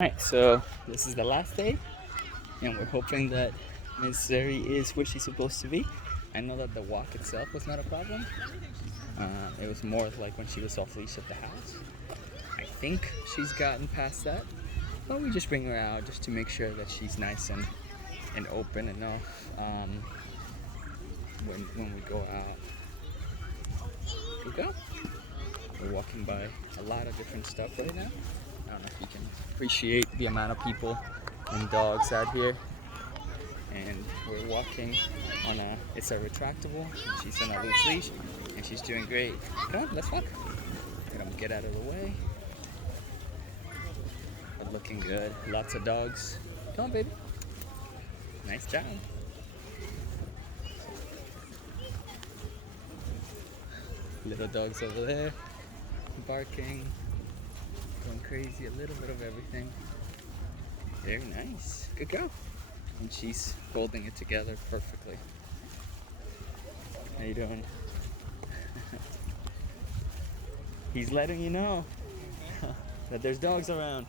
Alright, so this is the last day, and we're hoping that Miss Zuri is where she's supposed to be. I know that the walk itself was not a problem. It was more like when she was off leash at the house. I think she's gotten past that, but we just bring her out just to make sure that she's nice and open enough when we go out. Here we go. We're walking by a lot of different stuff right now. I don't know if you can appreciate the amount of people and dogs out here. And we're walking on it's a retractable. And she's on a loose leash, and she's doing great. Come on, let's walk. We're gonna get out of the way. We're looking good. Lots of dogs. Come on, baby. Nice job. Little dogs over there, barking. Going crazy, a little bit of everything. Very nice. Good girl. And she's holding it together perfectly. How you doing? He's letting you know that there's dogs around.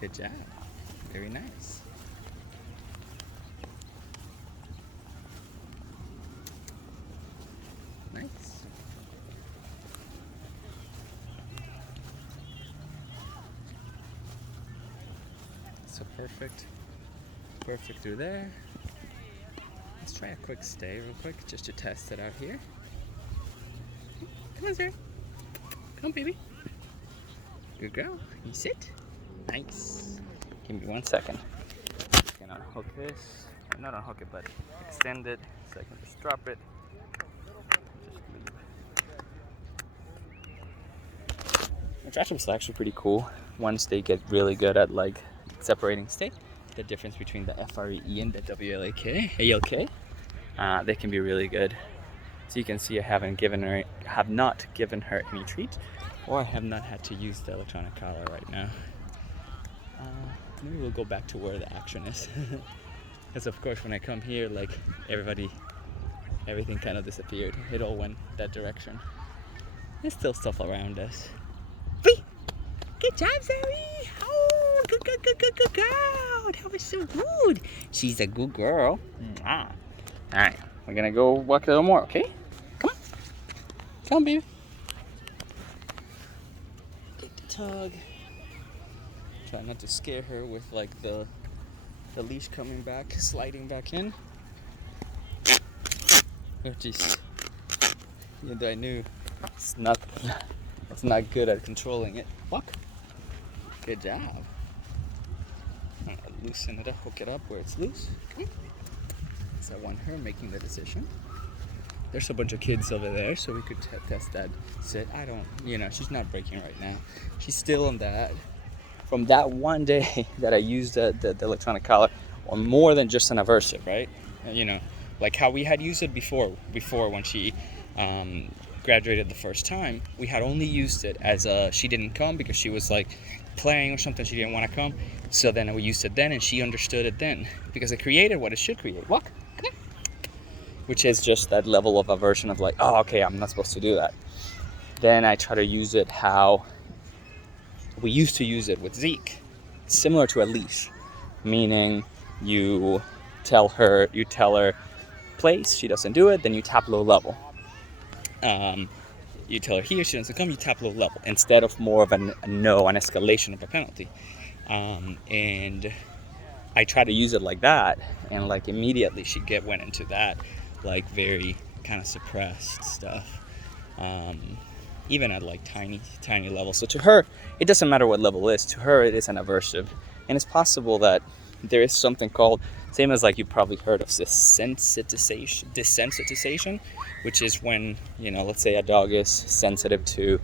Good job. Very nice. Nice. So perfect through there. Let's try a quick stay real quick just to test it out here. Come on, sir. Come on, baby. Good girl. You sit. Nice. Give me 1 second. Just gonna unhook this. Not unhook it, but extend it so I can just drop it. Retractables is actually pretty cool once they get really good at like separating state. The difference between the FRE and the ALK, they can be really good. So you can see I have not given her any treat, or I have not had to use the electronic collar right now. Maybe we'll go back to where the action is, because of course when I come here, like everything kind of disappeared. It all went that direction. There's still stuff around us. Good job, Zoe! Oh, good girl! That was so good. She's a good girl. All right, we're gonna go walk a little more, okay? Come on. Come on, baby. Take the tug. Try not to scare her with like the leash coming back, sliding back in. Oh, jeez. Yeah, I knew it's not good at controlling it. Walk. Good job. I'm gonna loosen it up, hook it up where it's loose. Okay. So I want her making the decision. There's a bunch of kids over there, so we could test that sit. She's not breaking right now. She's still on that. From that one day that I used the electronic collar, or more than just an aversive, right? Like how we had used it before when she graduated the first time. We had only used it as she didn't come because she was like playing or something. She didn't want to come. So then we used it then, and she understood it then because it created what it should create. Walk. Okay. Which is just that level of aversion of like, oh, okay, I'm not supposed to do that. Then I try to use it how we used to use it with Zeke, similar to a leash, meaning you tell her place, she doesn't do it, then you tap low level. You tell her here, she doesn't come, you tap low level, instead of more of an escalation of a penalty. And I try to use it like that, and like immediately she went into that like very kind of suppressed stuff, even at like tiny levels. So to her, it doesn't matter what level it is. To her, it is an aversive, and it's possible that there is something called, same as like you've probably heard of, desensitization, which is when, let's say a dog is sensitive to,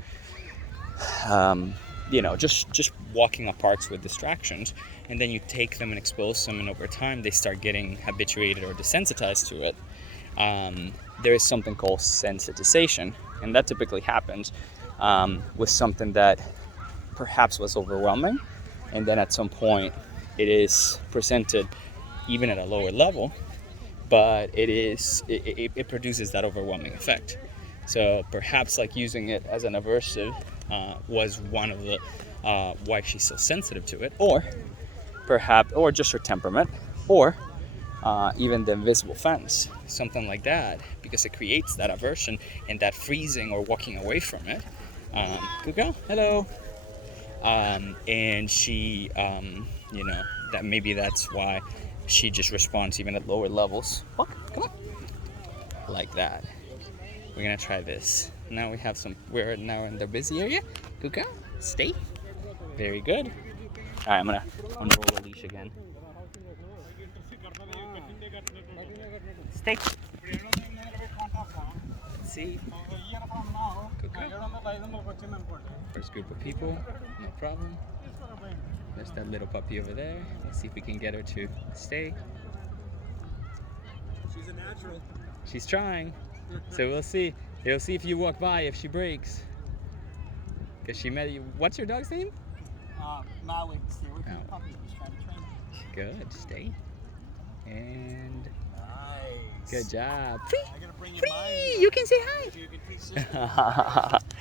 just walking apart with distractions, and then you take them and expose them, and over time they start getting habituated or desensitized to it. There is something called sensitization, and that typically happens with something that perhaps was overwhelming, and then at some point it is presented even at a lower level, but it produces that overwhelming effect. So perhaps like using it as an aversive was one of the why she's so sensitive to it, or perhaps, or just her temperament, or even the invisible fence, something like that, because it creates that aversion and that freezing or walking away from it. Good girl, hello. And she, that maybe that's why she just responds even at lower levels. Walk, come on, like that. We're gonna try this. Now we have some. We're now in the busy area. Good girl, stay. Very good. All right, I'm gonna unroll the leash again. Stay. See? Good girl. First group of people, no problem. There's that little puppy over there. Let's see if we can get her to stay. She's a natural. She's trying. So we'll see. We'll see if you walk by if she breaks. Because she met you. What's your dog's name? Maui. Stay away from the puppy. He's trying to train her. Good. Stay. And Nice. good job. I gotta bring you mine. You can say hi. You can teach sister.